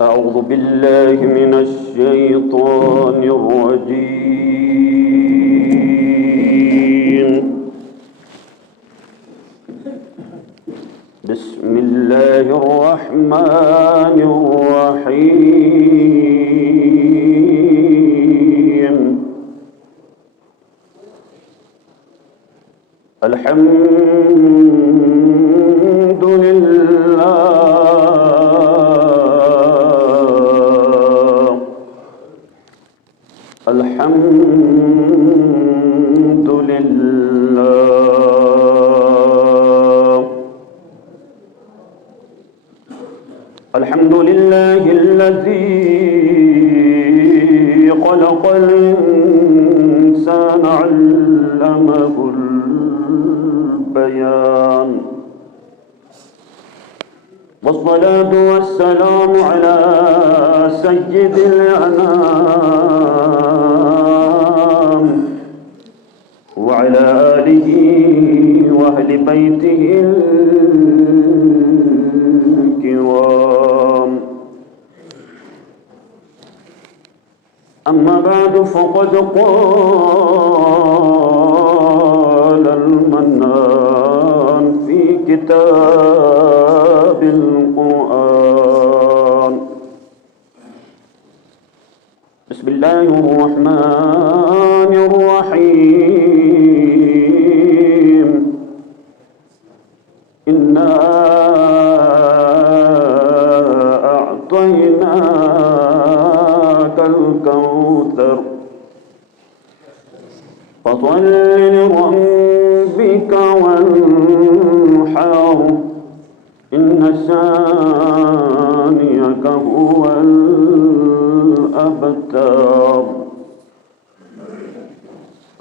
أعوذ بالله من الشيطان الرجيم. بسم الله الرحمن الرحيم. الحمد لله الحمد لله الحمد لله الذي خلق الإنسان علمه البيان، والصلاة والسلام على سيد الأنام وعلى آله وأهل بيته الكرام. أما بعد فقد قال المنان في كتاب القرآن: بسم الله الرحمن الرحيم. إنا أعطيناك الكوثر فصل لربك وانحر إن شانئك هو الأبتر.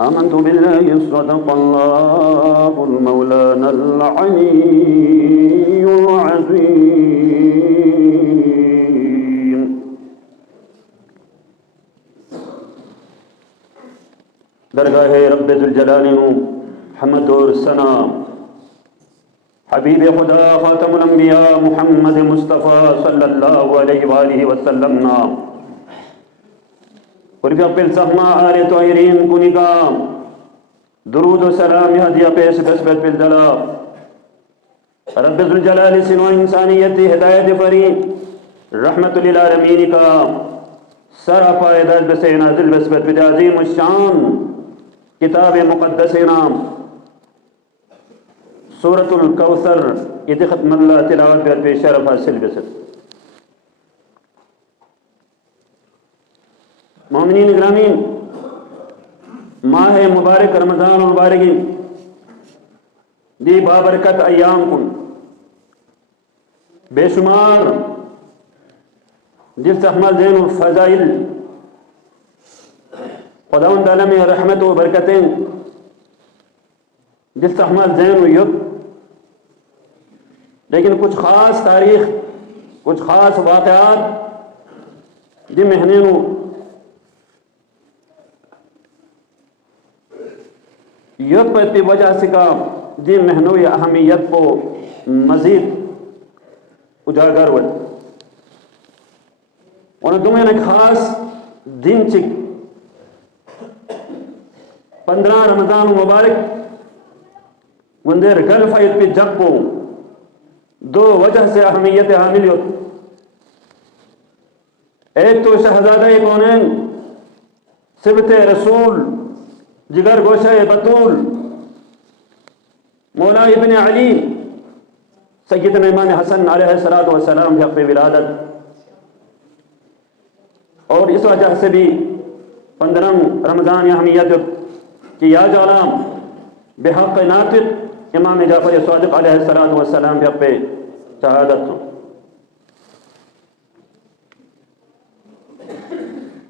آمنت بالله صدق الله المولانا العلي العظيم. درگاہ رب ذوالجلال حمد اور ثنا حبیب خدا خاتم الانبیاء محمد مصطفیٰ صلی اللہ علیہ وآلہ وسلم نام قرب اپل سہما آل طاہرین کنگا درود و سلام ہدیہ پیش بسبت بالدلا رب ذوالجلال سنو انسانیت ہدایت فری رحمت للعالمین کا سرا فائدہ بسین عزل بسبت بدعظیم الشان کتاب مقدس نام سورة الكوثر یہ ختم اللہ تلاوت بیت بے شرف حاصل بسد. مومنین اکرامین، ماہ مبارک رمضان مبارکی دی بابرکت ایام کن بے شمار جس احمل دین الفضائل خداوند عالم رحمت و برکتیں جس احمل دین و یت، لیکن کچھ خاص تاریخ کچھ خاص واقعات دی مہنین یت پر تی وجہ سے کا دی مہنوی اہمیت کو مزید اجاگر ود اور دمین ایک خاص دن چک 15 رمضان مبارک وندر گل فائد پی جب کو دو وجہ سے اہمیت حامل ہوت. ایک تو شہزادہ کونین صبت رسول جگر گوشہ بطول مولا ابن علی سیدنا امام حسن علیہ السلام حق ولادت، اور اس وجہ سے بھی 15 رمضان اہمیت کہ یا جالام بحق ناطق امام جعفر صادق علیہ السلام حق پہ شہادت.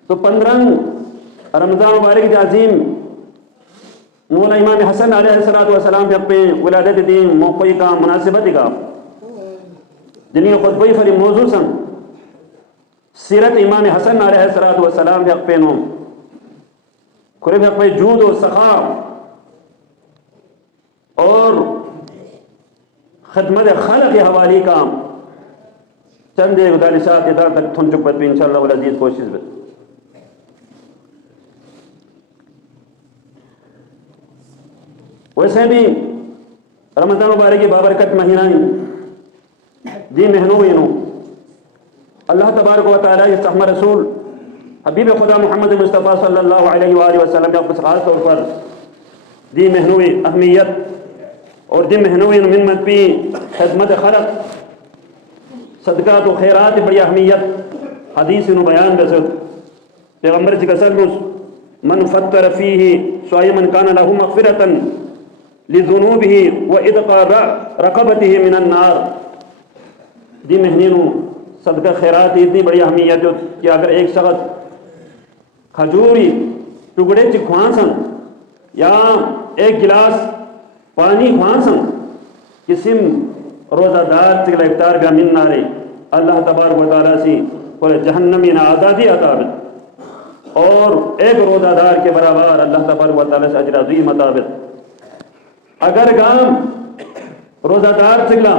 تو 15 رمضان مبارک عظیم مولا امام حسن علیہ السلام حق پہ ولادت دین موقعی کا مناسبت کا جنہیں خطبی فری موضوع سن سیرت امام حسن علیہ السلام حق پہ نو قرب حق پہ جود و سخا اور خدمت خلق حوالی کا چند گزارشات ادا تک تھن چکت بھی انشاءاللہ والعزیز کوشش بت ویسے بھی رمضان مبارک کی بابرکت مہینہ دی مہنو اللہ تبارک و تعالیٰ یہ صحمہ رسول حبیب خدا محمد مصطفیٰ صلی اللہ علیہ وآلہ وسلم نے کچھ خاص طور پر دی مہنو اہمیت اور دی مہنو منت بھی خدمت خلق صدقات و خیرات بڑی اہمیت حدیث نو بیان بسد پیغمبر سے قسم من فطر فیہ صائما کان له مغفرۃ لذنوبه وإدقاء رقبته من النار دی مہینوں صدقہ خیرات اتنی بڑی اہمیت ہے کہ اگر ایک شخص کھجوری ٹکڑے چ کھوانسن یا ایک گلاس پانی کھوانسن کسیم روزہ دار چگل افطار بیا من نارے اللہ تبارک و تعالیٰ سے پورے جہنمی نا آزادی عطا بت اور ایک روزہ دار کے برابر اللہ تبارک و تعالیٰ سے اجر عظیم عطا بت اگر گام روزہ دار چگلا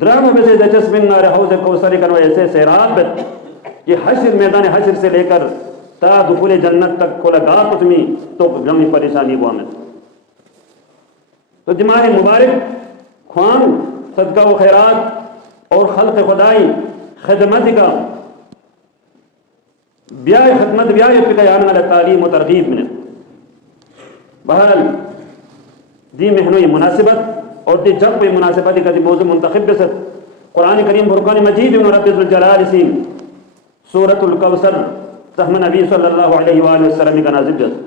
درام بسے دچس من نار حوض کوثر کرو ایسے سیراب بت کہ حشر میدان حشر سے لے کر تا دخول جنت تک کھولا گا کتمی تو غمی پریشانی کو آمد تو دماغ مبارک خوان صدقہ و خیرات اور خلق خدائی خدمت کا بیائے خدمت بیائے فقیان علی تعلیم و ترغیب میں بہرحال دی محنوی مناسبت اور دی جب مناسبت کا دی موضوع منتخب بسد قرآن کریم فرقان مجید من رب الجلال سی سورة الکوثر سہم نبی صلی اللہ علیہ وآلہ وسلم کا نازل جس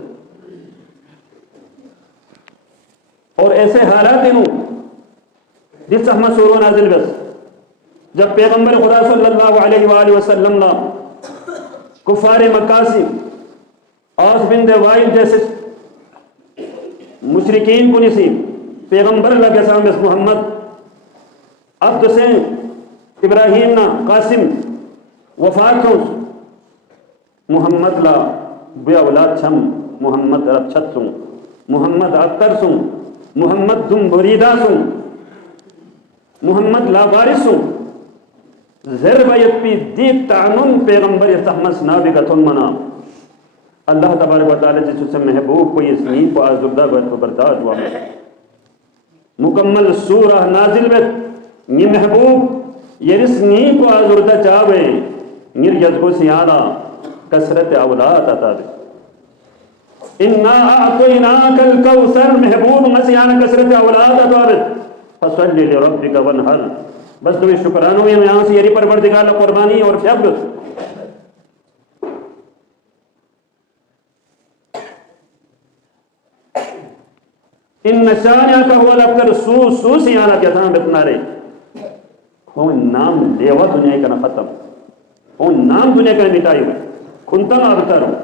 اور ایسے حالات انہوں جس سہم سورہ نازل بس جب پیغمبر خدا صلی اللہ علیہ وآلہ وسلم نے کفار مکاسی آس بن وائل جیسے مشرکین کو نصیب پیغمبر اللہ کے سامنے محمد عبد سے ابراہیم نا قاسم وفات ہوں محمد لا بیا اولاد چھم محمد رب چھت سوں محمد اکتر سوں محمد دم بریدہ سوں محمد لا وارث سوں زر بیت پی دیت تعنن پیغمبر استحمس نابگتن منا اللہ تبارک و تعالی جس سے محبوب کو یہ سنی کو آزردہ برداشت ہوا مکمل سورہ نازل بت یہ محبوب یہ رسنی کو آزردہ چاہوے نیر یزگو سیانا کسرت اولاد عطا بت انا اعطیناک الکوثر محبوب مسیانا کسرت اولاد عطا بت فصلی لربک ونحر بس تمہیں شکرانوں میں یہاں سے یری پروردگار قربانی اور فیبرت ان نشانیہ کا ہوا لفتر سو سیانا کیا تھا بتنا رہے کون نام لیوا دنیا کا نہ ختم کون نام دنیا کا مٹائی ہوئے کھنتا نہ بتا رہا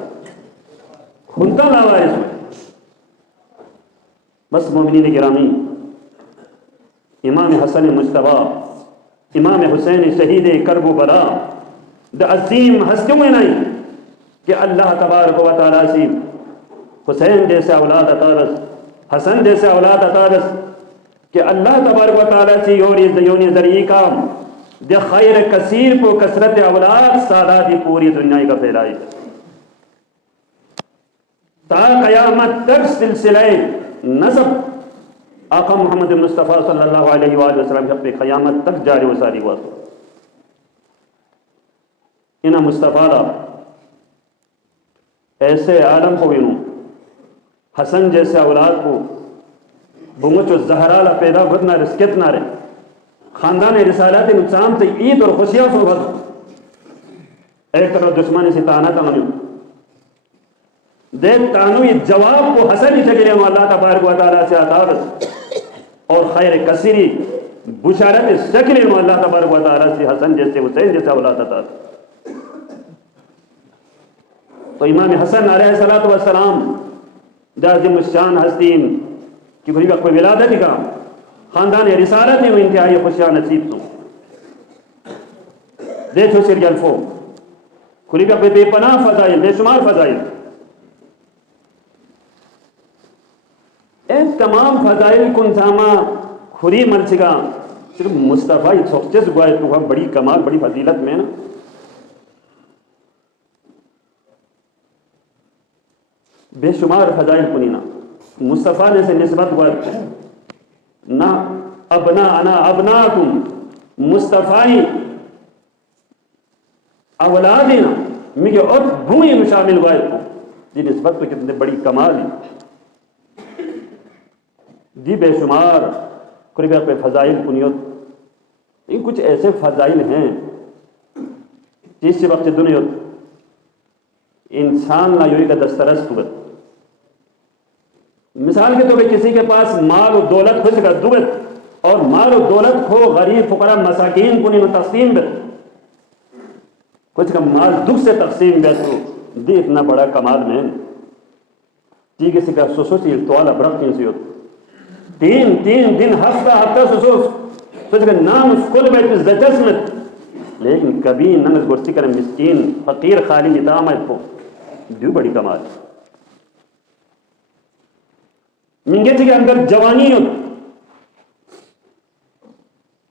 کھنتا نہ وارث ہوئے بس مومنین گرامی امام حسن مجتبی امام حسین شہید کرب و بلا دا عظیم ہستیوں میں نہیں کہ اللہ تبارک و تعالیٰ سے حسین جیسے اولاد عطا بس حسن جیسے اولاد عطا بس کہ اللہ تبارک و تعالیٰ سے یونی ذریعی کا دے خیر کثیر کو کثرت اولاد ساداتی پوری دنیا کا پھیلائی تا قیامت تک سلسلہ نسب آقا محمد مصطفیٰ صلی اللہ علیہ وآلہ وسلم جب پہ قیامت تک جاری و ساری ہوا انہا مصطفیٰ ایسے عالم کو انہوں حسن جیسے اولاد کو بمچو زہرالہ پیدا بدنا رسکت نہ رہے خاندان رسالات نقصان سے عید اور خوشیاں سو بھر ایک طرف دشمن سے تانا تانیو دیکھ تانو یہ جواب کو حسن ہی شکلے ہوں اللہ تبارک و تعالیٰ سے عطابت اور خیر کثیری بشارت شکلے ہوں اللہ تبارک و تعالیٰ سے حسن جیسے حسین جیسے اولاد عطابت تو امام حسن علیہ السلام جازم الشان حسین کہ کوئی وقت ولادت کا خاندان رسالت میں انتہائی خوشیاں نصیب سوں دیکھو سر جلفو کھلی کا بے پناہ فضائل بے شمار فضائل ایک تمام فضائل کن ساما کھری مرچگا صرف مصطفیٰ سوچس گوائے تو ہم بڑی کمال بڑی فضیلت میں نا بے شمار فضائل کنینا مصطفیٰ نے سے نسبت گوائے نہ ابنا انا ابناکم مصطفی اولادنا مجھے اور بھوئی میں شامل گوائے کو جی نسبت تو کتنے بڑی کمال ہے جی بے شمار قریبا پہ فضائل کنیت یہ کچھ ایسے فضائل ہیں جس سے وقت دنیا انسان نہ یوئی کا دسترس ہوت مثال کے طور پہ کسی کے پاس مال و دولت خوش کا دوت اور مال و دولت کو غریب فقراء مساکین کو نہیں تقسیم بت کچھ کا مال دکھ سے تقسیم بت دی اتنا بڑا کمال میں جی کسی کا سوسوسی توالہ برق کین سے ہوت تین دن ہفتہ سوسوس سوچ کہ نام اس کل بیت اس دجسمت لیکن کبھی ننس گرسی کریں مسکین فقیر خالی نتام ہے کو دیو بڑی کمال منگے تھی کہ اندر جوانی ہوت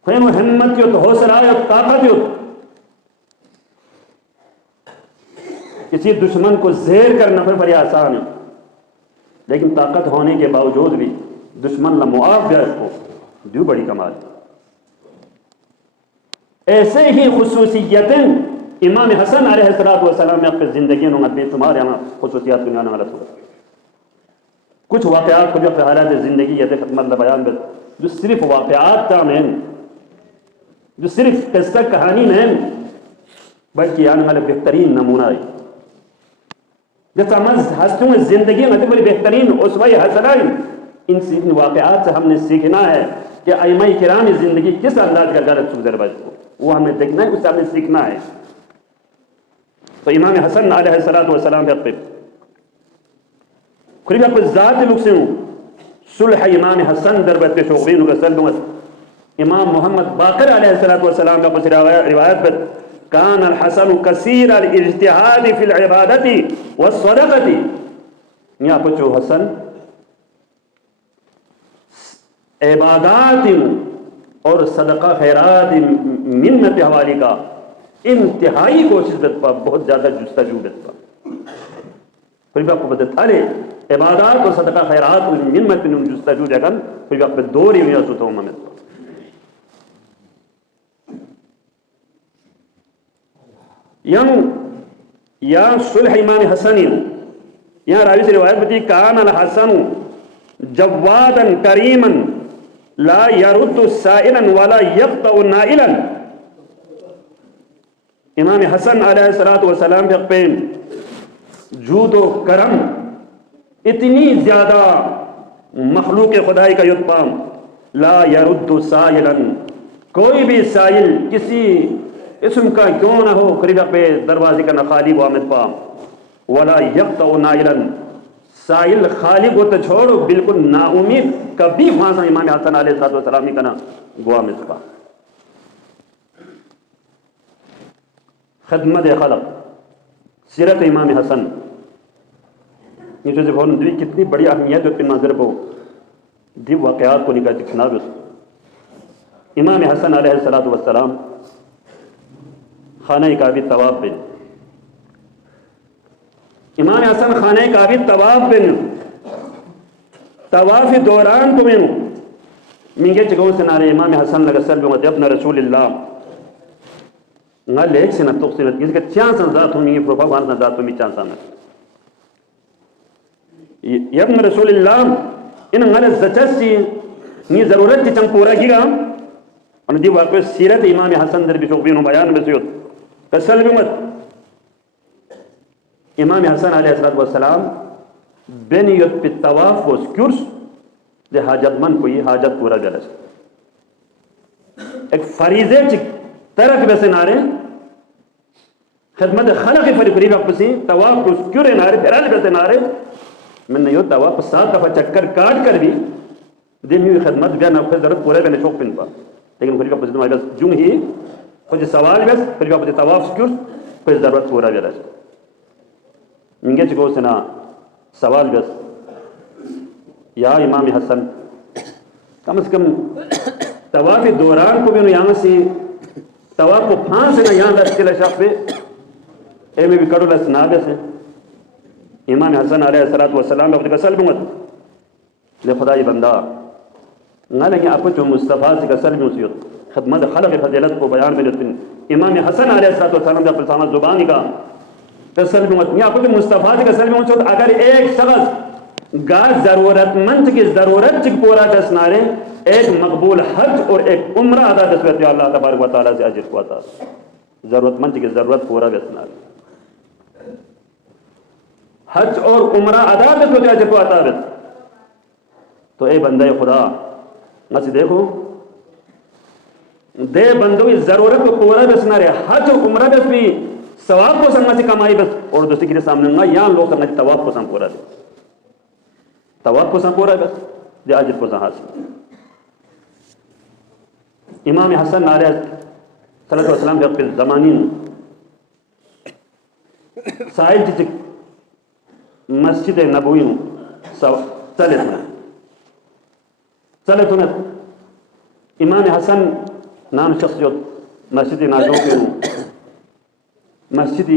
خیم و حمت ہوت حوصلہ ہوت طاقت ہوت کسی دشمن کو زیر کرنا پر بڑی آسان ہے لیکن طاقت ہونے کے باوجود بھی دشمن نہ معاف گیا اس کو دیو بڑی کمال ایسے ہی خصوصیتیں امام حسن علیہ السلام میں اپنے زندگی انہوں بے شمار یہاں خصوصیات کو نانا غلط ہوا کچھ واقعات کو جو اپنے حالات زندگی یہ خدمت بیان بت جو صرف واقعات کا میں جو صرف قصہ کہانی میں بلکہ آنے والے بہترین نمونہ ہے جیسا ہم ہستوں میں زندگی میں بڑی بہترین اسوہ حسنہ ان واقعات سے ہم نے سیکھنا ہے کہ ائمہ کرام زندگی کس انداز کا غلط گزر بچ کو وہ ہمیں دیکھنا ہے اس سے ہمیں سیکھنا ہے تو امام حسن علیہ السلام پہ قریب آپ ذات لوگ سے ہوں صلح امام حسن دربت پہ شوقین کا سلمت امام محمد باقر علیہ السلام کا کچھ روایت پر کان الحسن کثیر الاجتہاد فی العبادت والصدقت یہاں پچھو حسن عبادات اور صدقہ خیرات منت حوالی کا انتہائی کوشش بتپا بہت زیادہ جستجو بتپا پھر بھی آپ کو بتتا لے عبادات اور صدقہ خیرات منت جستجو جگن پھر بھی آپ کو دوری ہوئی سوتا ہوں میں یا صلح امام حسنی یہاں راوی سے روایت بتی کان الحسن جوادا کریما لا يرد سائلا ولا يقطع نائلا امام حسن علیہ السلام کے پہ جود و کرم اتنی زیادہ مخلوق خدائی کا یتپام لا يرد سائلا کوئی بھی سائل کسی اسم کا کیوں نہ ہو قریبہ پہ دروازے کا نہ خالی وہ آمد پام ولا يقطع نائلا سائل خالی کو تو چھوڑو بالکل نا امید کبھی وہاں سے امام حسن علیہ السلام کا نا گوا مصبا خدمت خلق سیرت امام حسن یہ جو بہن دوی کتنی بڑی اہمیت ہے پن نظر بہو دی واقعات کو نکاح دکھنا بھی امام حسن علیہ السلام خانہ کعبہ طواف پہ امام حسن خانہ کعبہ طواف پہ طواف دوران کو میں منگے چگوں سے نارے امام حسن لگا سلبوں اپنا رسول اللہ نہ لیک سے نہ توق سے نہ کسی کا چان سن ذات ہوں یہ پروفا وہاں سن ذات ہوں چان سن یہ ابن رسول اللہ ان غلط زچس سی نی ضرورت کی چنگ پورا کی گا اور دی واقع سیرت امام حسن در بشوقین و بیان میں سیوت کسل بمت امام حسن علیہ السلام بنیت پی طواف و سکرس دے حاجت من کو یہ حاجت پورا جلس ایک فریضے چک ترک بسے نارے خدمت خلق فریب اپسی طواف کو سکر نارے پھرال بسے نارے میں نے یہ طواف سات دفعہ چکر کاٹ کر بھی دن ہوئی خدمت بیا نہ پھر ضرورت پورے بنے چوک پن پا لیکن فریب اپسی دماغی بس جوں ہی کچھ سوال بس فریب اپسی طواف سکر پھر ضرورت پورا جلس منگے چکو سنا سوال بس یا امام حسن کم از کم طواف دوران کو بھی یہاں سے طواف کو پھانس نہ یہاں لس کے شخص پہ اے میں بھی کرو لس نابس ہے امام حسن علیہ السلام اپنے کسل بمت لے خدای بندہ نہ لگیں آپ جو مصطفیٰ سے کسل بمت خدمت خلق فضیلت کو بیان میں جتن امام حسن علیہ السلام نے اپنے سامنے زبانی کا کسل بمت یا آپ جو مصطفیٰ سے کسل بمت اگر ایک شخص گا ضرورت مند کی ضرورت چک پورا دس نارے ایک مقبول حج اور ایک عمرہ ادا دس ویتے اللہ تبارک و تعالیٰ سے اجر کو عطا ضرورت مند کی ضرورت پورا دس نارے حج اور عمرہ ادا دس ویتے اجر کو عطا دس تو اے بندہ خدا نسی دیکھو دے بندوی ضرورت کو پورا دس نارے حج اور عمرہ دس بھی ثواب کو سنگا سے کمائی بس اور دوسری کے سامنے نہ یہاں لوگ سنگا سے ثواب کو سنگ پورا دس ثواب کو سنگ پورا بس دے اجر کو سنگ حاصل امام حسن علیہ السلام کے اپنے زمانین سائل چچک مسجد نبوی چلے تنت امام حسن نام شخص جو مسجد نازو کے مسجد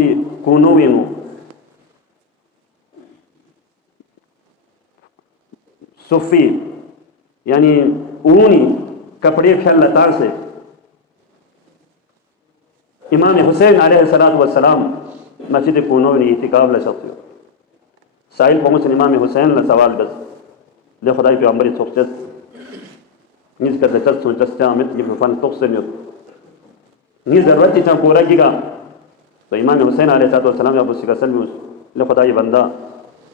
کونوی صفی یعنی اونی کپڑے پھیل لتار سے امام حسین علیہ السلام مسجد کونو نے اعتکاف لشخص سائل پہنچ امام حسین نے سوال بس لے خدای پیغمبری سوچت نیز کر لچت سوچت چامت یہ فن تخص نیت نیز ضرورت چیزاں پورا کی گا تو امام حسین علیہ السلام یا بسی کا سلم لے خدای بندہ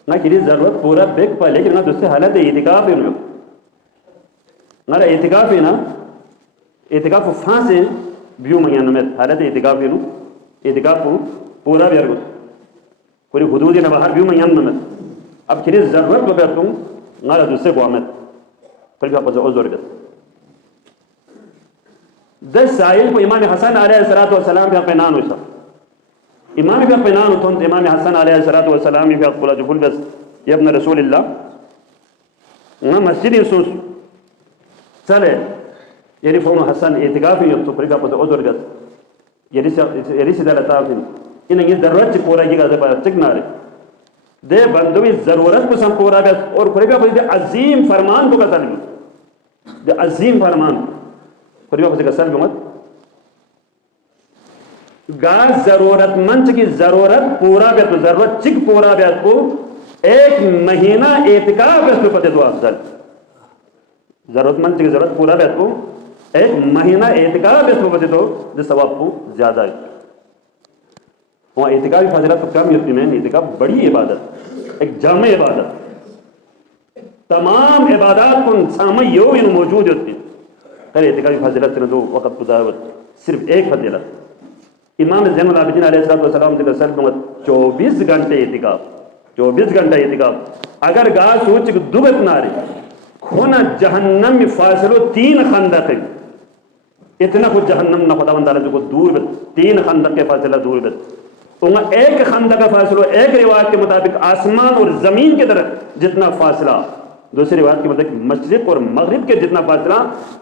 نہ کہ ضرورت پورا بیک پا لیکن نہ دوسرے حالت اعتکاف ہے نارا اعتکاف ہے نا اعتکاف فانسے بیو منگیاں نمیت حالت اعتکاف ہے اعتکاف پورا بھی ارگت پوری حدود نہ باہر بیو منگیاں نمیت اب کھری ضرورت بگر تم نارا دوسرے کو آمد پھر بھی آپ سے عذر گت دس سائل کو امام حسن علیہ السلام بھی اپنان ہوشا امام بھی اپنان ہوتا ہوں امام حسن علیہ السلام بھی اپنا جو بھول بس یہ ابن رسول اللہ مسجد سوس چلے یعنی فون حسن اعتکاف ہی تو پھر بھی آپ سے عذر گت یعنی سی دل اطاف انہیں یہ ضرورت چی پورا کی گا سے باید چک نارے دے بندوی ضرورت کو سم پورا گا اور پھر بھی آپ سے عظیم فرمان کو قتل دے عظیم فرمان پھر بھی آپ سے قتل مت گا ضرورت مند کی ضرورت پورا بیت کو ضرورت چک پورا بیت کو ایک مہینہ اعتکاف بیت کو پتے دو افضل ضرورت مند کی ضرورت پورا بیت کو ایک مہینہ اعتکاف بیت کو پتے دو جس ثواب کو زیادہ ہے وہاں اعتکافی فضیلت تو کم ہوتی میں اعتکاف بڑی عبادت ایک جامع عبادت تمام عبادات کو سامنے یو ان موجود ہوتی خیر اعتکافی فضیلت نے دو وقت گزارت صرف ایک فضیلت امام زین العابدین علیہ السلام سے سلم 24 گھنٹے اعتکاف 24 گھنٹے اعتکاف اگر گاہ سوچ دبت نہ رہے کھونا جہنم میں فاصلو 3 خندق ہے اتنا کچھ جہنم نہ خدا بندہ جو کو دور بت 3 خندق کے فاصلہ دور بت انہا ایک خندق کا فاصلہ ایک روایت کے مطابق آسمان اور زمین کے طرف جتنا فاصلہ دوسری روایت کے مطابق مشرق اور مغرب کے جتنا فاصلہ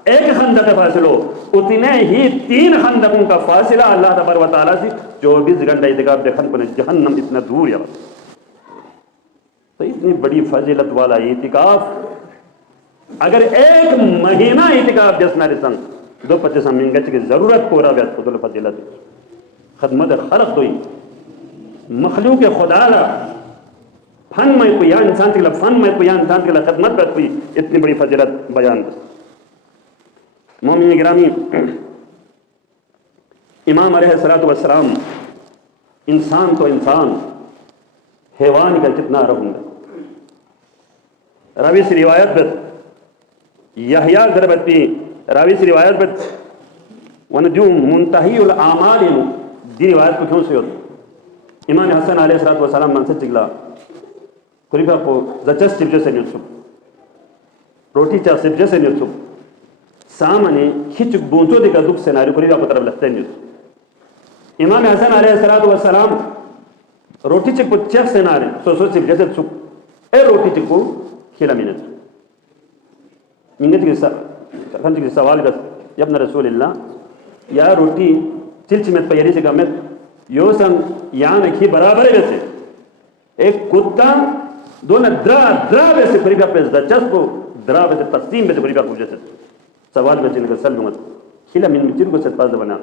ایک خندق کا فاصلہ اتنے ہی 3 خندقوں کا فاصلہ اللہ تبارک و تعالیٰ سے 24 گھنٹہ اعتکاف دیکھن کو جہنم اتنا دور ہے تو اتنی بڑی فضیلت والا اعتکاف اگر ایک مہینہ اعتکاف جسنا رسن 2-25 منگچ کی ضرورت پورا بیت خدل فضیلت خدمت خلق دوئی مخلوق خدا لا فن میں کوئی یا انسان کے لئے فن میں کوئی یا انسان کے لئے خدمت بیت کوئی اتنی بڑی فضیلت بیان دست مومن گرامی امام علیہ السلام انسان تو انسان حیوان کا جتنا رہوں گا راوی سے روایت بت یحییٰ ضربت بھی راوی سے روایت بت ونجوم منتحی العامال دی روایت کو کیوں سے ہوتا امام حسن علیہ السلام من سے چگلا قریبا کو زچس چپجے سے نیوچو روٹی چاہ سبجے سے نیوچو سامنے کھچ بونچو دے کا دکھ سیناری قریبا کو طرف لگتے نیوچو امام حسن علیہ السلام روٹی چک کو چیخ سیناری سو سبجے سے چک اے روٹی چک کو کھیلا مینت منگت کی سوال بس یا ابن رسول اللہ یا روٹی چلچ میں پیری سے گمت یو سن یا نکھی برابر ہے ویسے ایک کتا دون درا ویسے قریبا پہ دچس کو درا ویسے تقسیم ویسے قریبا کو جیسے سوال میں جن کا سلمت کھلا من مچن کو سپاس بنا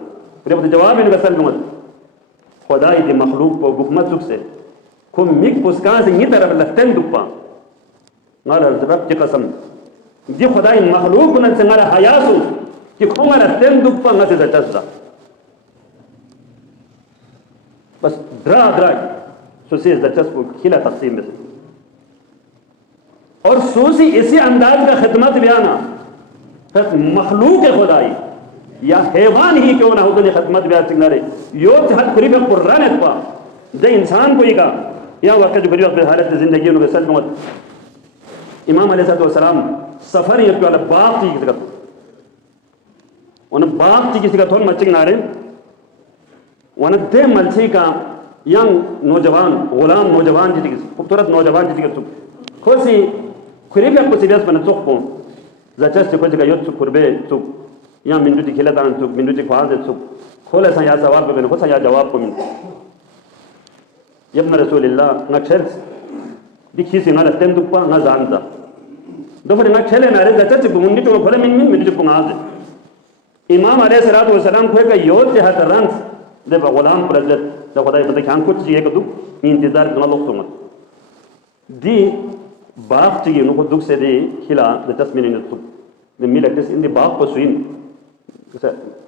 قریبا جواب ان کا سلمت خدای دی مخلوق کو حکمت سک سے کو مک پسکان سے یہ طرف لفتن دپا نال رب کی قسم دی خدای مخلوق نن سے نال حیاسو کہ کو مال لفتن دپا نہ سے دچس بس درا سوسی دچس کو کھلا تقسیم میں اور سوسی اسی انداز کا خدمت بیانا مخلوق خدائی یا حیوان ہی کیوں نہ ہو تو خدمت بیان سنگارے یو چہت قریب قرآن اتپا جے انسان کوئی کا یا واقع جو قریب اپنے حالت زندگی انہوں کے سلمت امام علیہ السلام سفر یہ کہ اللہ باپ چی کسی کا انہوں باپ چی کسی کا تھون مچنگ نارے انہوں دے ملچی کا ینگ نوجوان غلام نوجوان جیتی کسی خوبصورت نوجوان جیتی کسی خوشی قریب اپنے سیریس پر نسوخ پون زچس سے خوشی کا یوت سو قربے سوک یا منجو تی کھیلتان سوک منجو تی خواہد سوک کھول ایسا یا سوال کو بین خود سا یا جواب کو من ابن رسول اللہ نا کھیلس دی کھیسی نا لستین دکپا نا زانتا دو پھر نا کھیلے نارے زچس سے منجو تی کھولے من منجو تی کنگاز امام علیہ السلام کھوئے کا یوت تی حت رنس دے با غلام پر عزت دا خدای بتا کھان کچھ چیئے کہ دک انتظار دنا لوگ سمت دی باق چیئے انہوں کو دک سے دی کھلا دا تسمینی نتو دی میل اکتس ان دی باق کو سوین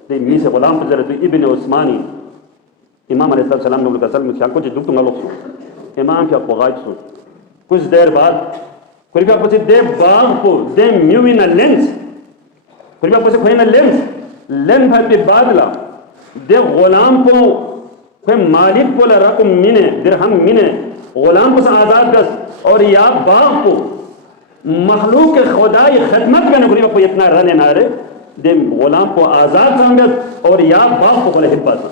دی می سے غلام پر ذرا ابن عثمانی امام علیہ السلام نے کہا سلم کھان کچھ دک تو لوگ سن امام کیا قوائد سن کچھ دیر بعد قریبا پچھے دے باغ کو دے میوینا لینس قریبا پچھے کھوئینا لینس بھائی پہ بادلا دے غلام کو کوئی مالک کو لرقم منے درہم منے غلام کو سے آزاد گس اور یا باغ کو مخلوق خدای خدمت کا نکریبا کو اتنا رنے نارے دے غلام کو آزاد سامگس اور یا باغ کو کھولے حبا سا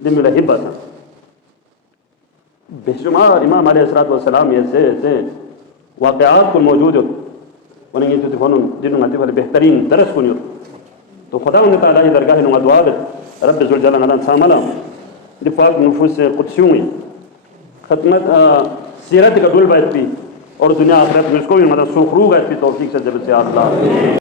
دے مولا حبا سا بے شمار امام علیہ السلام یہ سے واقعات کو موجود ہو انہیں یہ تکونوں جنہوں نے والے بہترین درس کو نہیں تو خدا انہیں تعالیٰ یہ درگاہ نوع دعا رب ذوالجلال علیہ ساملہ دی پاک نفوس قدسیوں میں ختمت سیرت کا دل بائت بھی اور دنیا آخرت میں اس کو بھی مدد سخروگ ہے اس کی توفیق سے جب سے اللہ